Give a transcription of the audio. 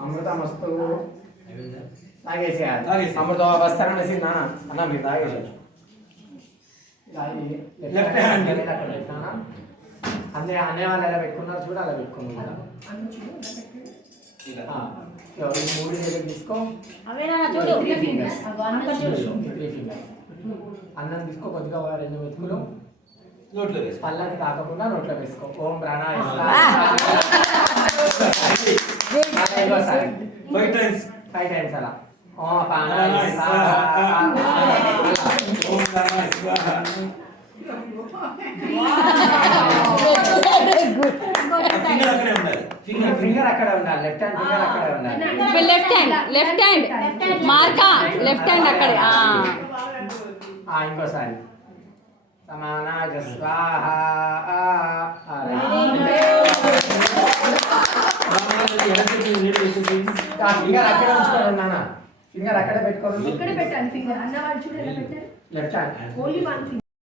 అమృతమస్తు తాగేసేయాలి తాగేసి. అమృత వస్తారా అనేసి నా అన్న మీరు తాగేసారు Left hand. అన్నీ అనే వాళ్ళు ఎలా పెట్టుకున్నారు చూడు అలా పెట్టుకున్నారు ఆ, ఇగో ఈ మూడు చేతులు తీసుకో. అన్నం తీసుకో కొద్దిగా రెండు మెతుకులు. నోట్లో వేసుకో. పళ్ళకి తాకకుండా నోట్లో వేసుకో. ఓం ప్రాణాయ ఫైవ్ టైమ్స్ అలా. ఓం ఫింగర్ అక్కడ ఉండాలి లెఫ్ట్ హ్యాండ్ ఫింగర్ అక్కడే ఉండాలి. లెఫ్ట్ హ్యాండ్ లెఫ్ట్ హ్యాండ్ మార్కా లెఫ్ట్ హ్యాండ్ అక్కడే ఆ. ఆ ఇంకోసారి. సమానాయ స్వాహ ఫింగర్ అక్కడే ఉంచుకోండి నాన్న. ఫింగర్ అక్కడే పెట్టుకోండి ఇక్కడ పెట్టాలి ఫింగర్? అన్నవాళ్ళు చూడు ఎలా పెట్టారు? Left hand only one finger